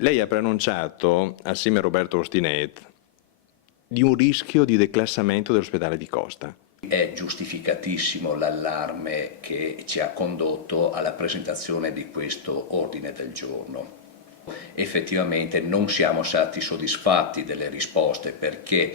Lei ha preannunciato, assieme a Roberto Ostinet, di un rischio di declassamento dell'ospedale di Costa. È giustificatissimo l'allarme che ci ha condotto alla presentazione di questo ordine del giorno. Effettivamente non siamo stati soddisfatti delle risposte perché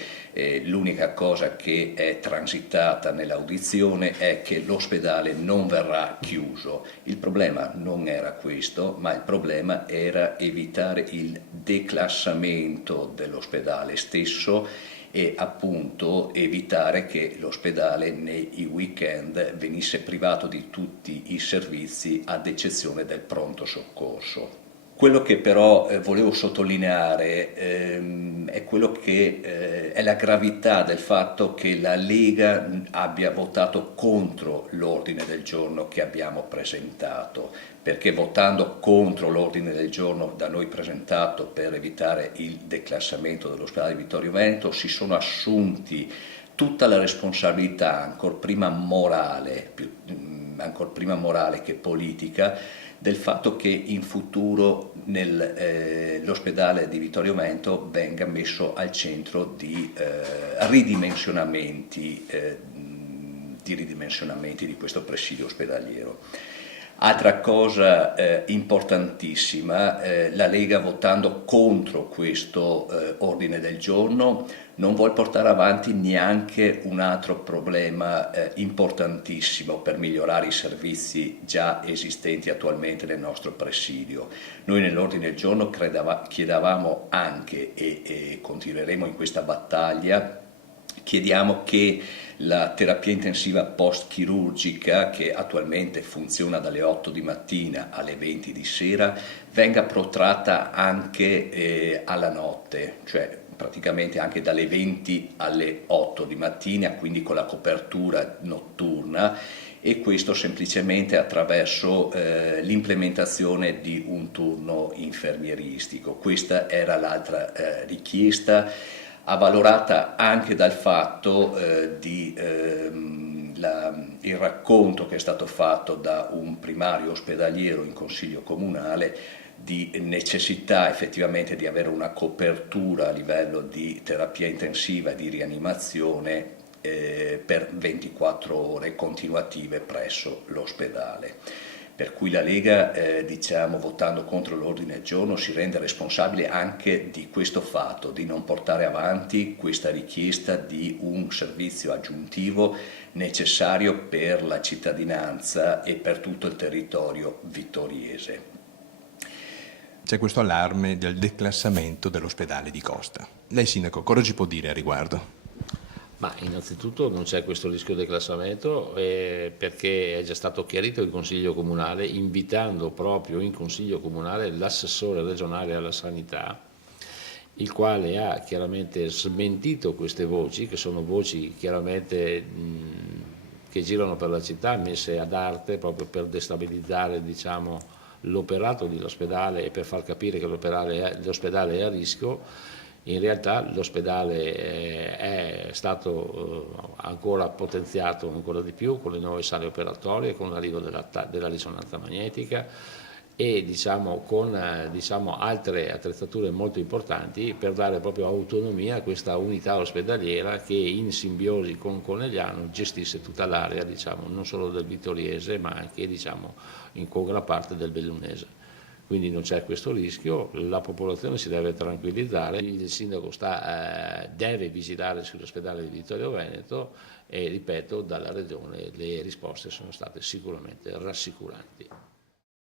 l'unica cosa che è transitata nell'audizione è che l'ospedale non verrà chiuso. Il problema non era questo, ma il problema era evitare il declassamento dell'ospedale stesso e appunto evitare che l'ospedale nei weekend venisse privato di tutti i servizi ad eccezione del pronto soccorso. Quello che però volevo sottolineare è quello che è la gravità del fatto che la Lega abbia votato contro l'ordine del giorno che abbiamo presentato, perché votando contro l'ordine del giorno da noi presentato per evitare il declassamento dell'ospedale di Vittorio Veneto si sono assunti tutta la responsabilità, ancor prima morale che politica, del fatto che in futuro l'ospedale di Vittorio Veneto venga messo al centro di ridimensionamenti di questo presidio ospedaliero. Altra cosa importantissima, la Lega votando contro questo ordine del giorno non vuol portare avanti neanche un altro problema importantissimo per migliorare i servizi già esistenti attualmente nel nostro presidio. Noi nell'ordine del giorno chiedevamo anche e continueremo in questa battaglia. Chiediamo che la terapia intensiva post-chirurgica, che attualmente funziona dalle 8 di mattina alle 20 di sera, venga protratta anche alla notte, cioè praticamente anche dalle 20 alle 8 di mattina, quindi con la copertura notturna, e questo semplicemente attraverso l'implementazione di un turno infermieristico. Questa era l'altra richiesta, avvalorata anche dal fatto il racconto che è stato fatto da un primario ospedaliero in consiglio comunale di necessità effettivamente di avere una copertura a livello di terapia intensiva e di rianimazione per 24 ore continuative presso l'ospedale. Per cui la Lega, votando contro l'ordine del giorno, si rende responsabile anche di questo fatto, di non portare avanti questa richiesta di un servizio aggiuntivo necessario per la cittadinanza e per tutto il territorio vittoriese. C'è questo allarme del declassamento dell'ospedale di Costa. Lei, Sindaco, cosa ci può dire a riguardo? Ma innanzitutto non c'è questo rischio di declassamento perché è già stato chiarito il Consiglio Comunale, invitando proprio in Consiglio Comunale l'assessore regionale alla sanità, il quale ha chiaramente smentito queste voci, che sono voci chiaramente che girano per la città, messe ad arte proprio per destabilizzare, diciamo, l'operato dell'ospedale e per far capire che l'ospedale è a rischio. In realtà l'ospedale è stato ancora potenziato ancora di più con le nuove sale operatorie, con l'arrivo della risonanza magnetica e con altre attrezzature molto importanti per dare proprio autonomia a questa unità ospedaliera che in simbiosi con Conegliano gestisse tutta l'area, non solo del Vittoriese ma anche in gran parte del Bellunese. Quindi non c'è questo rischio, la popolazione si deve tranquillizzare, il sindaco deve vigilare sull'ospedale di Vittorio Veneto e ripeto, dalla regione le risposte sono state sicuramente rassicuranti.